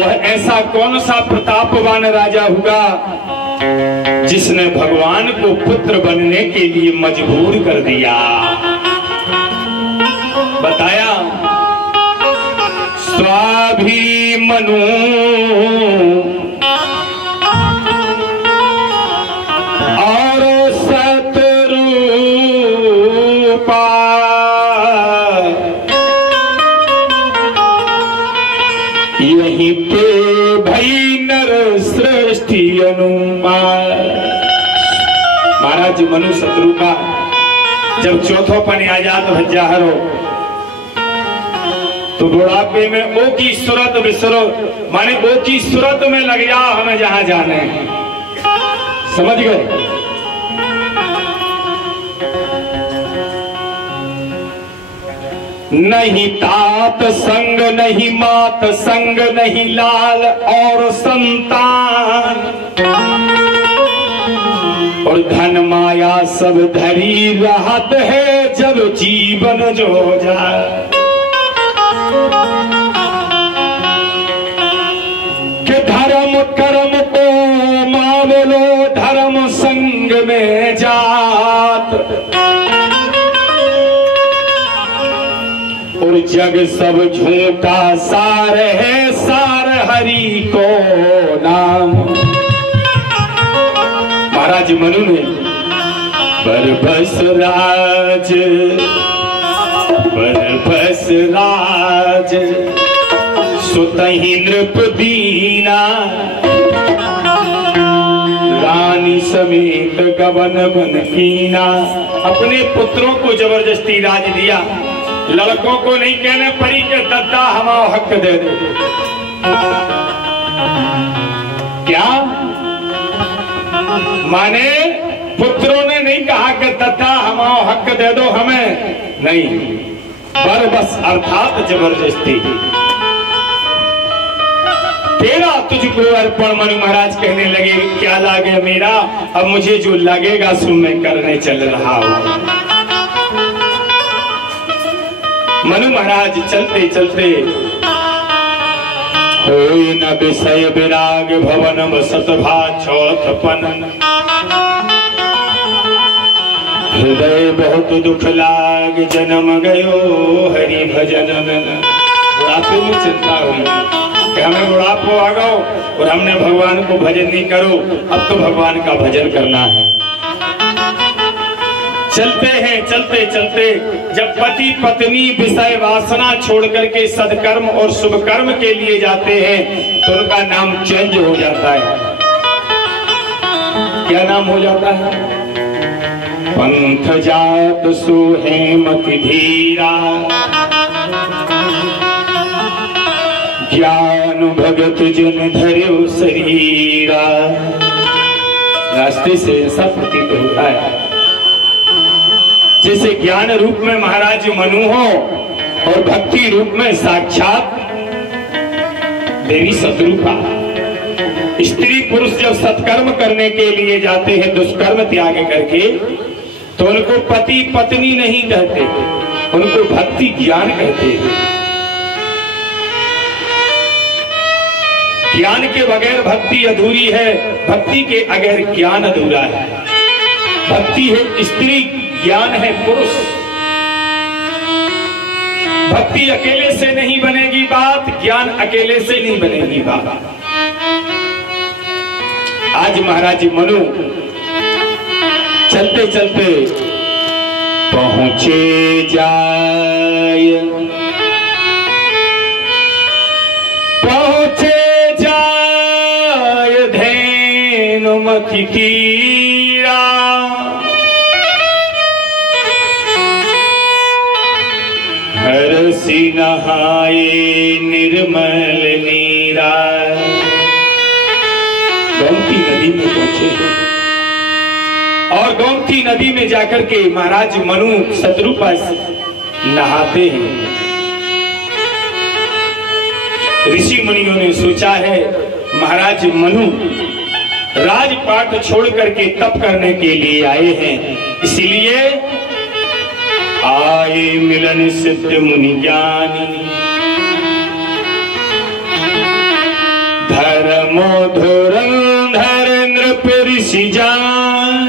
वह ऐसा कौन सा प्रतापवान राजा होगा जिसने भगवान को पुत्र बनने के लिए मजबूर कर दिया। बताया स्वाभिमनु और सतरूपा यहीं पे भई नर सृष्टि अनुमान। महाराज मनु शत्रु का जब चौथोपन आ जात भज्जाहरो तो बुढ़ापे में ओ की सूरत विसरो, माने ओ की सूरत में लग जा हमें जहां जाने। समझ गए? नहीं तात संग नहीं मात संग नहीं लाल और संतान और धन माया सब धरी रहत है जब जीवन जो जाए। कि धर्म कर्म को मावलो धर्म संग में जात और जग सब झूठा सार है सार हरि को नाम। महाराज मनु ने बरबस राज सुतहि नृप दीना रानी समेत गवन बन कीना। अपने पुत्रों को जबरदस्ती राज दिया, लड़कों को नहीं कहने पड़ी कि दद्दा हमारा हक दे दे। क्या माने पुत्रों ने नहीं कहा कि दद्दा हमारा हक दे दो हमें, नहीं, बरबस अर्थात जबरदस्ती। तेरा तुझको अर्पण मनु महाराज कहने लगे क्या लागे मेरा, अब मुझे जो लगेगा सो मैं करने चल रहा हूं। मनु महाराज चलते चलते होई न विषय विराग भवन सतभा चौथपन हृदय बहुत दुख लाग जन्म गयो हरि भजन। बुढ़ापे में चिंता हुई कि हमें बुढ़ापो आ गो और हमने भगवान को भजन नहीं करो, अब तो भगवान का भजन करना है। चलते हैं चलते चलते जब पति पत्नी विषय वासना छोड़ करके सदकर्म और शुभ कर्म के लिए जाते हैं तो उनका नाम चेंज हो जाता है। क्या नाम हो जाता है? पंथ जात सुहेमति धीरा ज्ञान भगत जन धर्यो शरीरा। रास्ते से ऐसा प्रतीत होता है जैसे ज्ञान रूप में महाराज मनु हो और भक्ति रूप में साक्षात देवी शत्रुपा। स्त्री पुरुष जब सत्कर्म करने के लिए जाते हैं दुष्कर्म त्याग करके तो उनको पति पत्नी नहीं कहते, उनको भक्ति ज्ञान कहते हैं। ज्ञान के बगैर भक्ति अधूरी है, भक्ति के बगैर ज्ञान अधूरा है। भक्ति है स्त्री, ज्ञान है पुरुष। भक्ति अकेले से नहीं बनेगी बात, ज्ञान अकेले से नहीं बनेगी बात। आज महाराज मनु चलते चलते पहुंचे जाय धेनुमति तीरा हरसि नहाए निर्मल नीरा। गोमती नदी में पहुंचे और गोमती नदी में जाकर के महाराज मनु शत्रुपा नहाते हैं। ऋषि मुनियों ने सोचा है महाराज मनु राजपाट छोड़ करके तप करने के लिए आए हैं, इसलिए आए मिलन सिद्ध मुनि ज्ञानी नमो धुरंधर नृप ऋषि जान।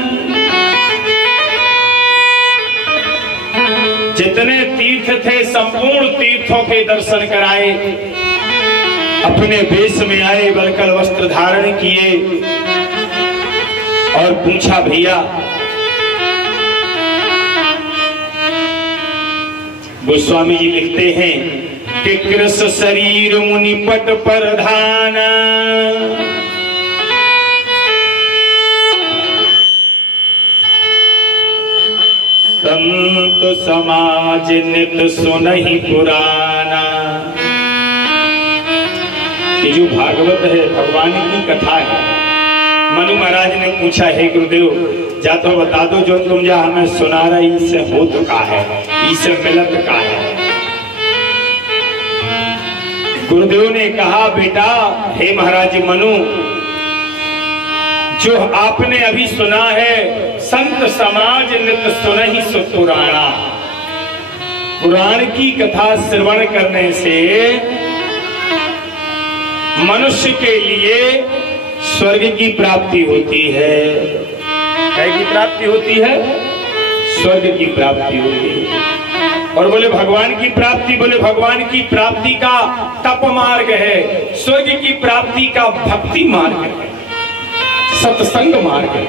जितने तीर्थ थे संपूर्ण तीर्थों के दर्शन कराए, अपने वेश में आए, वल्कल वस्त्र धारण किए और पूछा भैया गोस्वामी जी लिखते हैं कि कृष शरीर मुनिपट पर धाना, संत समाज नित सुनहि पुराना। ये जो भागवत है भगवान की कथा है। मनु महाराज ने पूछा हे गुरुदेव जा तो बता दो जो तुम जा हमें सुना रही इससे हो तो का है, इससे मिलत का है। गुरुदेव ने कहा बेटा हे महाराज मनु, जो आपने अभी सुना है संत समाज नित सुनहि सु पुराणा। पुराण की कथा श्रवण करने से मनुष्य के लिए स्वर्ग की प्राप्ति होती है। क्या की प्राप्ति होती है? स्वर्ग की प्राप्ति होती है। और बोले भगवान की प्राप्ति, बोले भगवान की प्राप्ति का तप मार्ग है, स्वर्ग की प्राप्ति का भक्ति मार्ग है, सत्संग मार्ग है।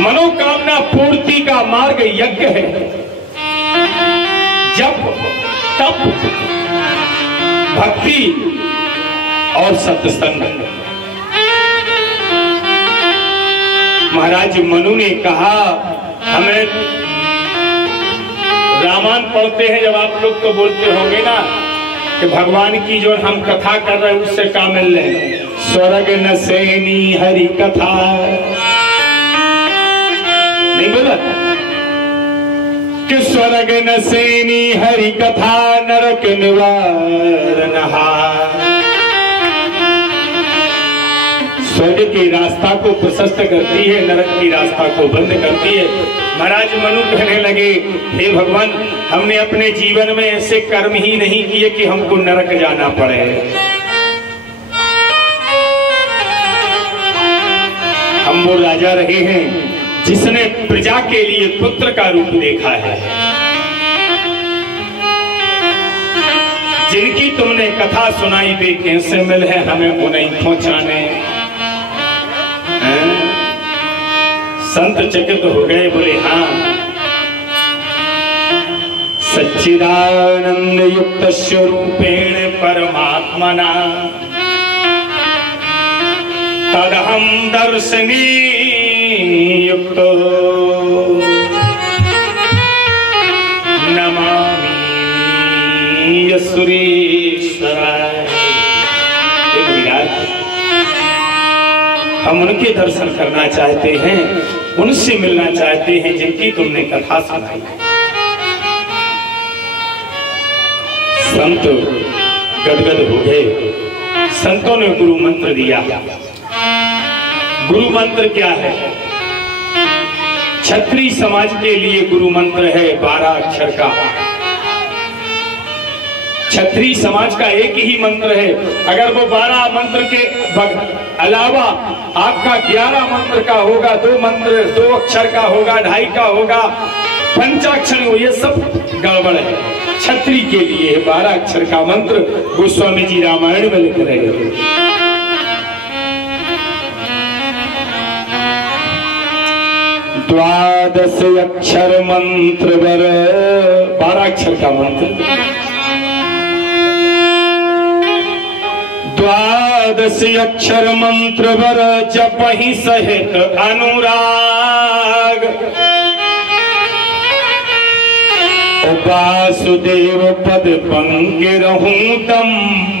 मनोकामना पूर्ति का मार्ग यज्ञ है, जप तप भक्ति और सत्संग। महाराज मनु ने कहा हमें रामायण पढ़ते हैं जब आप लोग तो बोलते होंगे ना कि भगवान की जो हम कथा कर रहे हैं उससे क्या मिल रहे? स्वर्ग न सैनी हरि कथा। नहीं बोला कि स्वर्ग न सैनी हरि कथा नरक निवारण। स्वर्ग की रास्ता को प्रशस्त करती है, नरक की रास्ता को बंद करती है। महाराज मनु कहने लगे हे भगवान हमने अपने जीवन में ऐसे कर्म ही नहीं किए कि हमको नरक जाना पड़े। हम वो राजा रहे हैं जिसने प्रजा के लिए पुत्र का रूप देखा है, जिनकी तुमने कथा सुनाई वे कैसे मिल है हमें वो नहीं पहुंचाने। संत चकित हो गए, बोले हाँ सच्चिदानंद युक्त स्वरूपेण परमात्मना तदहम दर्शनी युक्त नमामि सुरेश्वराय। हम उनके दर्शन करना चाहते हैं, उनसे मिलना चाहते हैं जिनकी तुमने कथा सुनाई। संत गदगद हो गए। संतों ने गुरु मंत्र दिया। गुरु मंत्र क्या है? क्षत्रिय समाज के लिए गुरु मंत्र है 12 अक्षर का। क्षत्रिय समाज का एक ही मंत्र है। अगर वो 12 मंत्र के अलावा आपका 11 मंत्र का होगा, 2 मंत्र 2 अक्षर का होगा, 2.5 का होगा, पंचाक्षर हो, ये सब गड़बड़ है। क्षत्रिय के लिए 12 अक्षर का मंत्र गोस्वामी जी रामायण में लिख रहे हैं। द्वादश अक्षर मंत्र वर 12 अक्षर का मंत्र। द्वादश अक्षर मंत्र वर जपहि सहित अनुराग। वासुदेव पद पंगिरहूं तम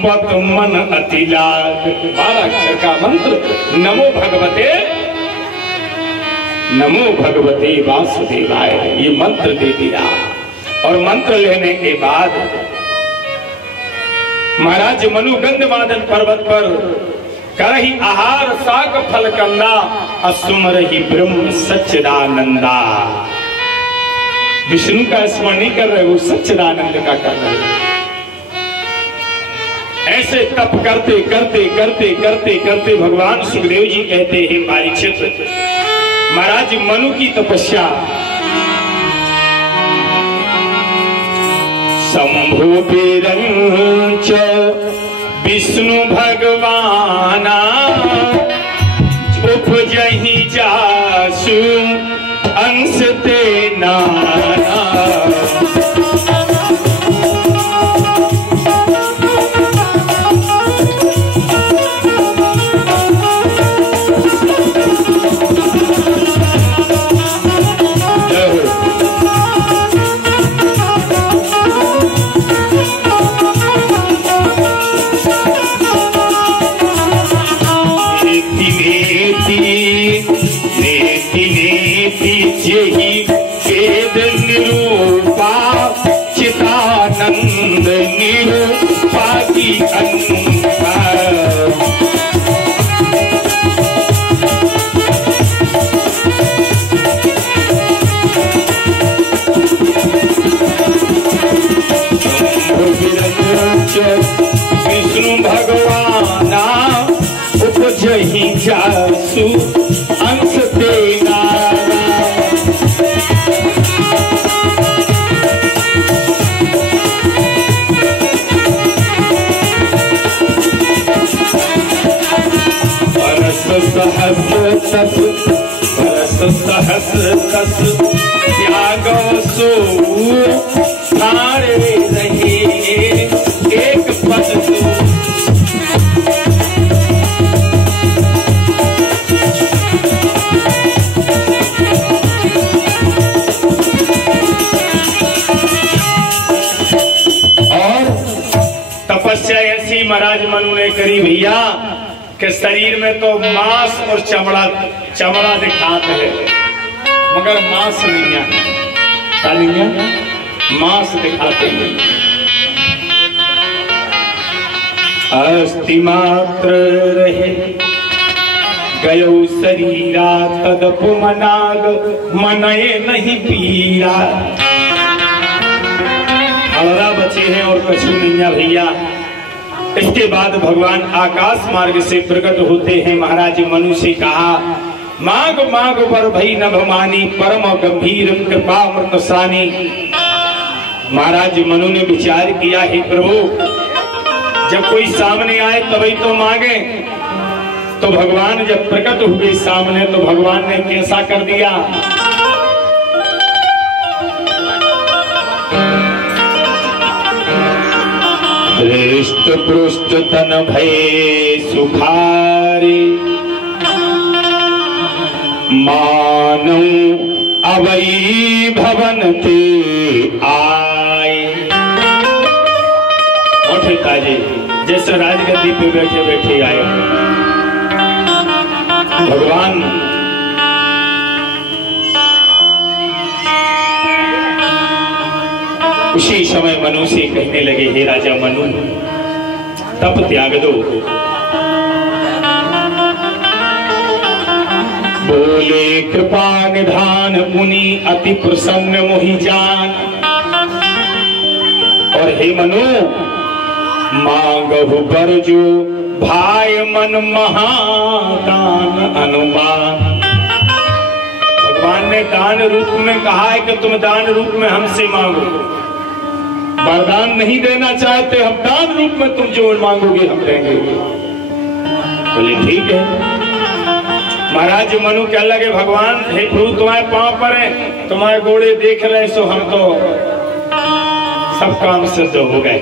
पत मन अति लाग। 12 अक्षर का मंत्र नमो भगवते वासुदेवाय, ये मंत्र दे दिया। और मंत्र लेने के बाद महाराज मनु गंधमादन पर्वत पर करही आहार साग फल कंदा असुमरहि ब्रह्म सच्चिदानंदा। विष्णु का स्मरण नहीं कर रहे, वो सच्चिदानंद का कर रहे। ऐसे तप करते करते करते करते करते भगवान सुखदेव जी कहते हैं परीक्षित, महाराज मनु की तपस्या शंभु विरंच विष्णु भगवाना उपजहि जासु अंश ते नाना। वेद निरूपा चितानंद निरूपा की विष्णु भगवाना उपजहि जासु अंश तेना। सहस्र तस त्यागो सो नारे रहे एक पद और तपस्या ऐसी महाराज मनु ने करी भैया कि शरीर में तो मांस और चमड़ा दिखाते है मगर मांस नहीं है। क्या नहीं है? मांस दिखाते हैं। अस्थि मात्र रहे गयो शरीरा तदपु मनाग मनये नहीं पीरा। हलरा बचे हैं और कछु नहीं है भैया। इसके बाद भगवान आकाश मार्ग से प्रकट होते हैं। महाराज मनु से कहा माग माग पर भई नभमानी परम गंभीर कृपा मृत सानी। महाराज मनु ने विचार किया है प्रभु जब कोई सामने आए तभी तो मांगे। तो भगवान जब प्रकट हुए सामने तो भगवान ने कैसा कर दिया। दृष्ट पृष्ठ तन भय सुखारे मानौ अवई भवन ते आए। उठे ताजे जैसे राजगद्दी पे बैठे बैठे आए भगवान। उसी समय मनु से कहने लगे हे राजा मनु तप त्याग दो। बोले कृपा निधान मुनि अति प्रसन्न मोहि जान। और हे मनु मांगहु बरजो भाई मन महादान अनुमान। भगवान ने दान रूप में कहा है कि तुम दान रूप में हमसे मांगो। वरदान नहीं देना चाहते हम दान रूप में तुम जो मांगोगे हम देंगे। बोले ठीक है। महाराज मनु क्या लगे भगवान हे प्रभु तुम्हारे पांव पर है तुम्हारे घोड़े देख रहे सो हम तो सब काम सिद्ध हो गए।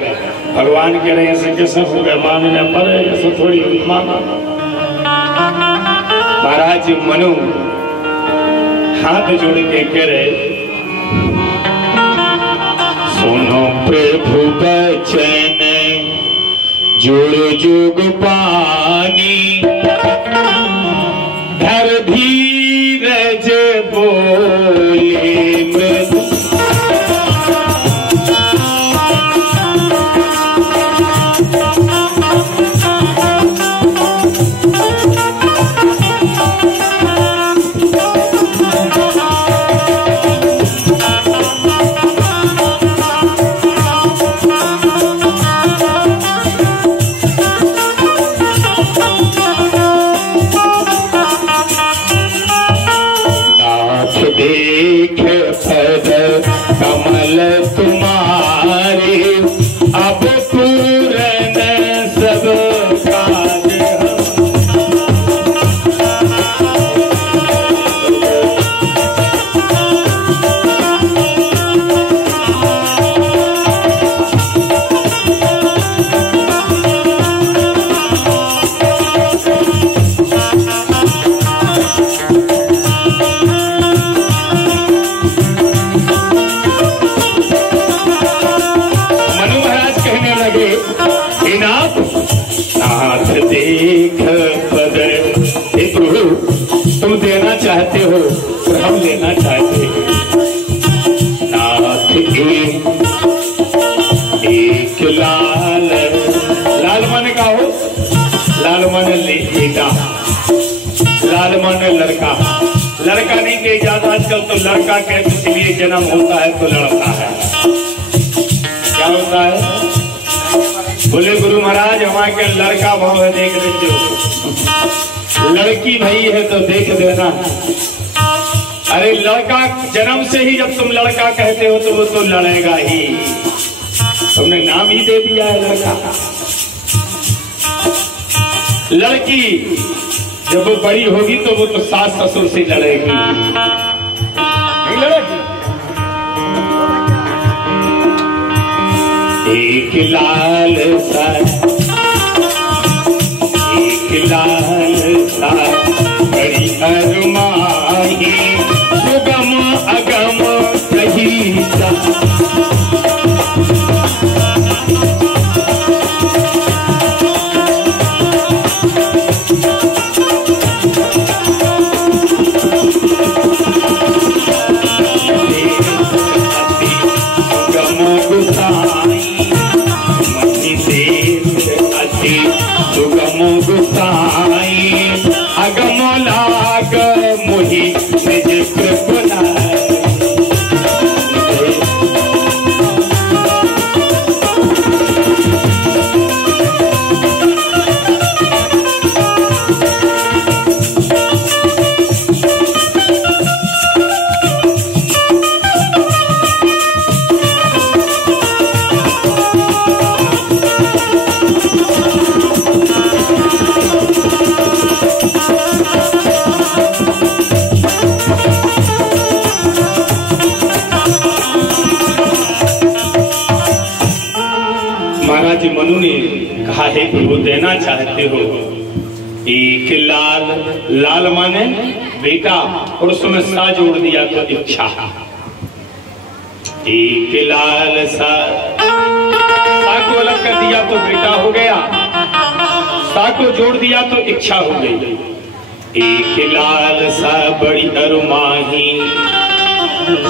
भगवान कह रहे हैं कैसे हो गए मानने पर ऐसा थोड़ी माना। महाराज मनु हाथ जोड़ के कह रहे सुनो प्रभु बचन जोड़ जोग पानी धर धीरज बोले मृदु। चाहते हो और हम लेना चाहते हैं। नाथ एक लाल, लाल माने का हो, लाल माने बेटा, लाल माने लड़का। लड़का नहीं कहे जाता आजकल, तो लड़का कहते इसलिए जन्म होता है तो लड़का है। क्या होता है? बोले गुरु महाराज हमारे के लड़का भाव है, देख देते हो। लड़की भाई है तो देख देना। अरे लड़का जन्म से ही जब तुम लड़का कहते हो तो वो तो लड़ेगा ही। तुमने नाम ही दे दिया है लड़का। लड़की जब वो बड़ी होगी तो वो तो सास ससुर से लड़ेगी, नहीं लड़ेगी। एक लाल सा, एक लाल सा बड़ी अरमाही, सुगम अगम कही सा। मनु ने कहा है कि वो देना चाहते हो एक लाल, लाल माने बेटा, और उसमें सा जोड़ दिया तो इच्छा। एक लाल सा, सा को अलग कर दिया तो बेटा हो गया, सा को जोड़ दिया तो इच्छा हो गई। एक लाल सा बड़ी अरुमाही,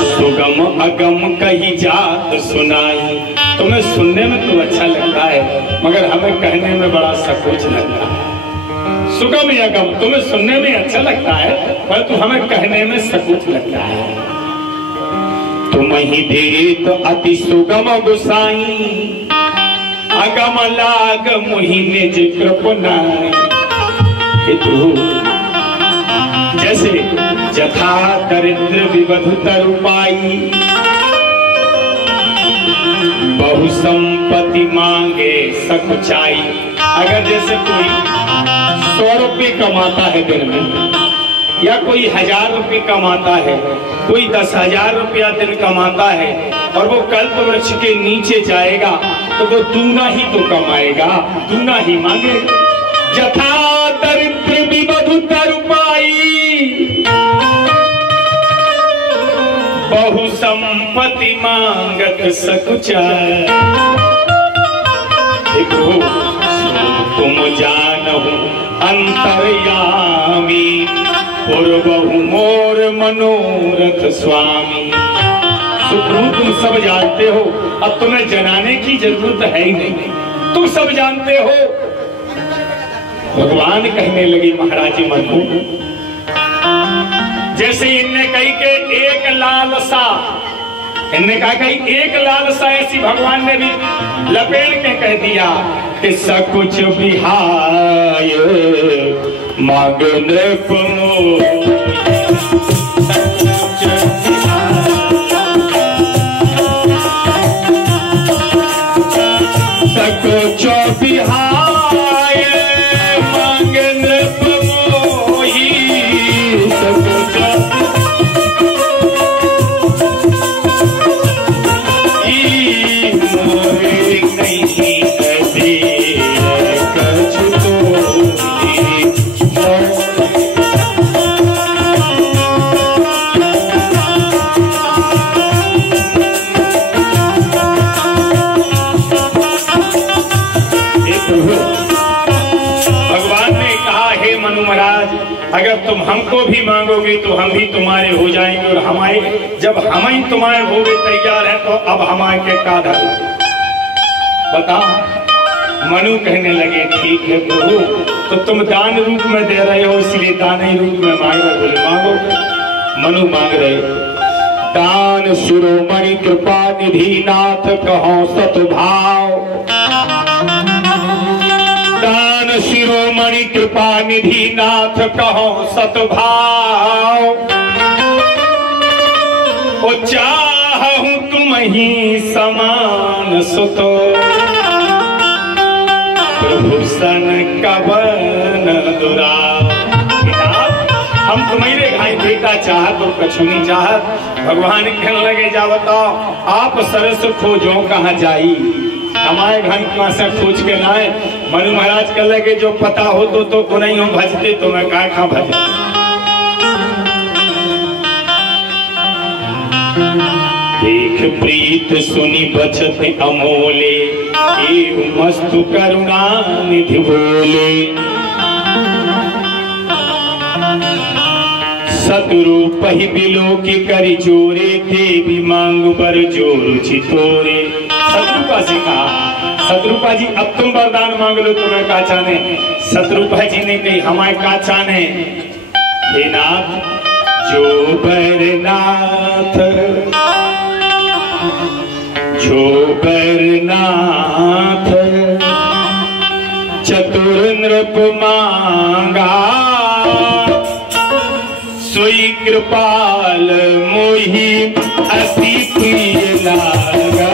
सुगम अगम कही जात सुनाई। तुम्हें सुनने में तो अच्छा लगता है मगर हमें कहने में बड़ा संकोच लगता है। सुगम अगम तुम्हें सुनने में अच्छा लगता है परंतु हमें कहने में संकोच लगता है। तुम ही दे तो अति सुगम गुसाई, अगम लाग मुहि निज कृपनाई। जैसे जथा दरिद्र विवधु तरुपाई, बहु संपत्ति मांगे सकुचाई। अगर जैसे कोई 100 रुपये कमाता है दिन में, या कोई 1000 रुपये कमाता है, कोई 10,000 रुपया दिन कमाता है और वो कल्प वृक्ष के नीचे जाएगा तो वो दूना ही तो कमाएगा, दूना ही मांगेगा। जथा दरिद्र विवधु तरुपाई, बहु संपत्ति मांगत सकुचाई। तुम जानहु अंतर्यामी, पूर्वहु मोर मनोरथ स्वामी। सुखरूप तुम सब जानते हो, अब तुम्हें जनाने की जरूरत है ही नहीं, तुम सब जानते हो। भगवान कहने लगी महाराज जी मन को, जैसे इनने कही के एक लालसा, इनने कहा कही एक लालसा, ऐसी भगवान ने भी लपेट के कह दिया कि सब कुछ बिहाय मांगने पनो। अगर तुम हमको भी मांगोगे तो हम भी तुम्हारे हो जाएंगे, और हमारे जब हम ही तुम्हारे हो गए तैयार है तो अब हमारे के काधा बता। मनु कहने लगे ठीक है प्रभु, तो तुम दान रूप में दे रहे हो इसलिए दान ही रूप में मांग रहे। बोले मांगो। मनु मांग रहे दान शिरोमणि कृपा निधि नाथ कहो सतभाव। दान शिरोमणि कृपा निधि नाथ कहो सतभाव। ओ चाहूं तुम ही समान सुतो, प्रभु सन कवन दुराव। हम तुम्हारे भाई बेटा चाहत तो कछु नहीं चाहत। भगवान कहने लगे जा बताओ आप सरस खोजो कहाँ जाई, हमारे घर कहाँ से खोज के लाए। मनु महाराज कह लगे जो पता हो तो नहीं हो भजते तो मैं कहाँ भजे। देख प्रीत सुनी बचत अमोले, मस्तु करुणा निधि बोले। सतरूप ही बिलो की करी जोरे, देवी मांग बर जोर चितोरे। सतरूपा से कहा सतरूपा जी अब तुम वरदान मांग लो, तुम्हें का चाहने। सतरूपा जी ने कही हमारे का चाहने। हे नाथ जो बरनाथ चतुर नृप मांगा, सोई कृपाल मोहि अति प्रिय लागा।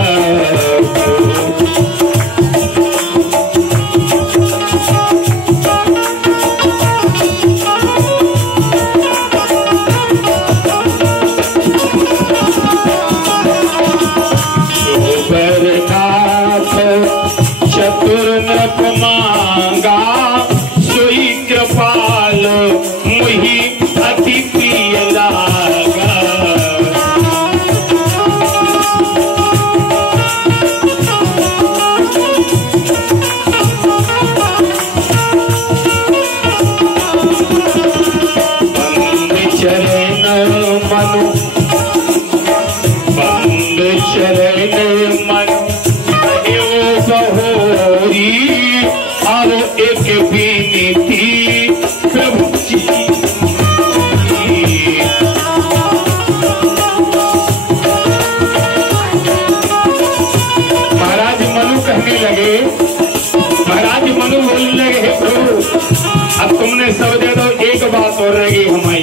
सब दे दो एक बात और रहेगी हमारी।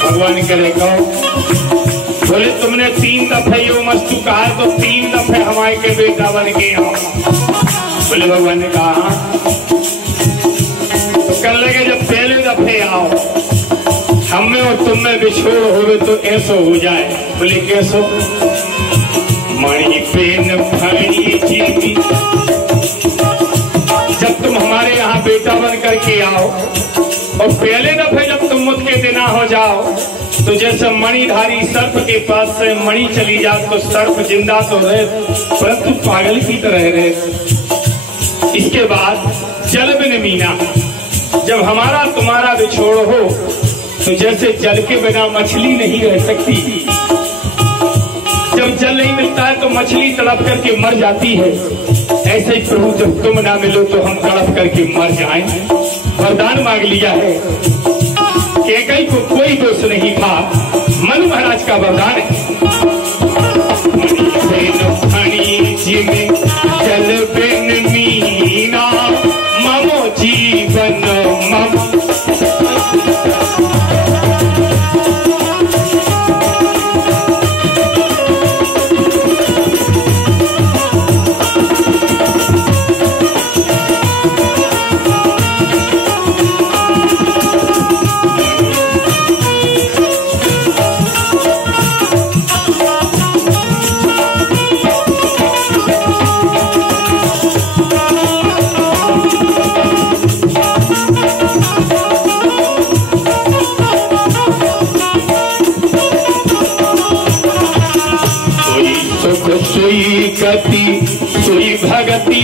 भगवान करे कहो बोले तुमने 3 दफे यो मस्तु कहा तो 3 दफे हमारे के बेटा बन के आओ। बोले भगवान ने कहा तो कर लगे जब पहले दफे आओ हम में और तुम में बिछोड़ होवे तो ऐसो हो जाए। बोले कैसो। मणि पेन फणी जीवी, जब तुम हमारे यहाँ बेटा बन करके आओ और पहले दफे जब तुम मुझके देना हो जाओ तो जैसे मणिधारी सर्प के पास से मणि चली जाए तो सर्प जिंदा तो रहे परंतु पागल की तरह रहे। इसके बाद जल बिन मीना, जब हमारा तुम्हारा बिछोड़ हो तो जैसे जल के बिना मछली नहीं रह सकती। जब जल नहीं मिलता है तो मछली तड़प करके मर जाती है। ऐसे ही प्रभु जब तुम ना मिलो तो हम तड़प करके मर जाएं। वरदान मांग लिया है। कैकेयी को कोई दोष नहीं था, मनु महाराज का वरदान है। जल बिन मीना ममो जीवन मम। सोई गति सोई भगति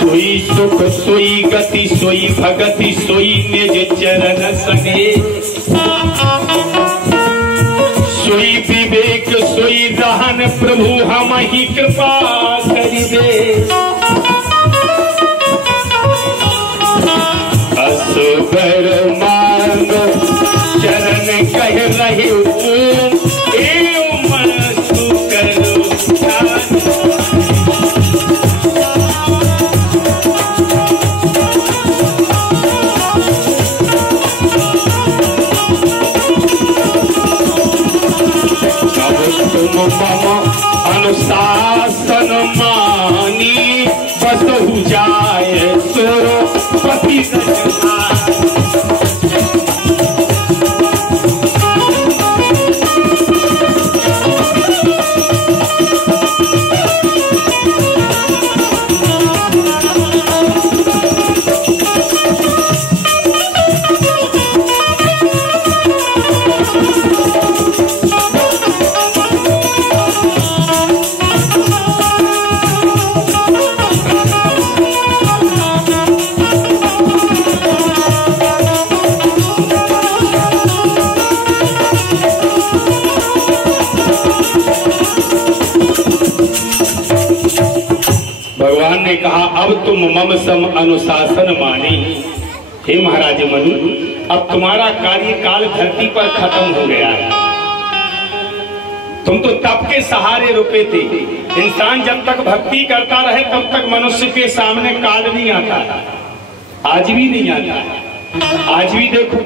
सोई सुख सोई गति सोई भगति सोई निज चरण सगे, सोई विवेक सोई रहन प्रभु हम ही कृपा करिबे। असबर मांगो चरण कह रहे अनुशासन मानी बसहु जाए सोरो पति ने कहा अब तुम मम सम अनुशासन मानी। हे महाराज मनु, अब तुम्हारा कार्यकाल धरती पर खत्म हो गया है। तुम तो तप के सहारे रुके थे। इंसान जब तक भक्ति करता रहे तब तक मनुष्य के सामने काल नहीं आता, आज भी नहीं आता। आज भी देखो,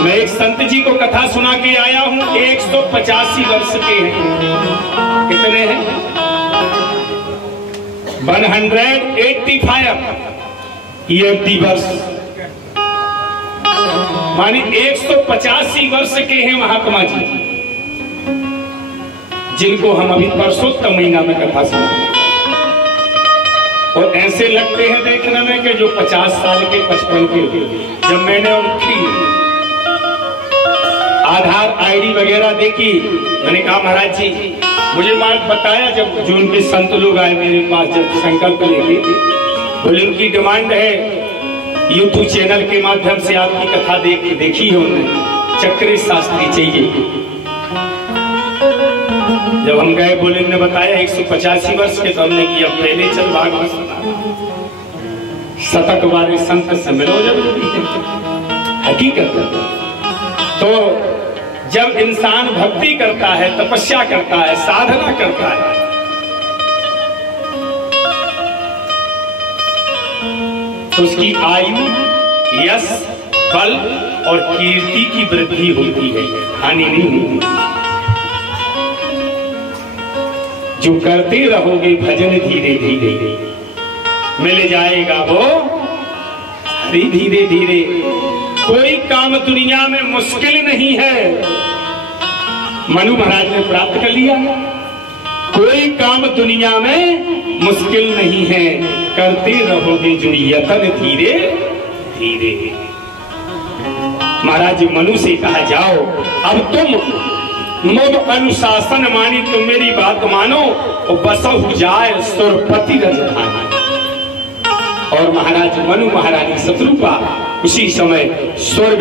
मैं एक संत जी को कथा सुना के आया हूं, 185 वर्ष के हैं। कितने हैं? 185 ईयर दिवस, मानी 185 वर्ष के हैं महात्मा जी, जिनको हम अभी परसोत्तम महीना में कथा सुना। और ऐसे लगते हैं देखने में कि जो 50 साल के 55 के। जब मैंने उनकी आधार आईडी वगैरह देखी, मैंने कहा महाराज जी मुझे मार्ग बताया। जब जो उनके संत लोग आए मेरे पास, जब संकल्प लेके, बोले उनकी डिमांड है यूट्यूब चैनल के माध्यम से आपकी कथा देखी है उन्होंने, चक्री शास्त्री चाहिए। जब हम गए, बोले ने बताया 185 वर्ष के, तो हमने किया पहले चल भागवत शतक वाले संत से मिलो। जब हकीकत तो जब इंसान भक्ति करता है, तपस्या करता है, साधना करता है, तो उसकी आयु, यश, बल और कीर्ति की वृद्धि होती है, हानि नहीं होती। जो करते रहोगे भजन धीरे धीरे मिल जाएगा वो धीरे धीरे। कोई काम दुनिया में मुश्किल नहीं है, मनु महाराज ने प्राप्त कर लिया। कोई काम दुनिया में मुश्किल नहीं है, करते रहोगे जो यतन धीरे धीरे। महाराज मनु से कहा जाओ अब तुम मम अनुशासन मानी, तुम मेरी बात मानो और बसहु जाए सुरपति रजधानी। और महाराज मनु महारानी शत्रुपा उसी समय स्वर्ग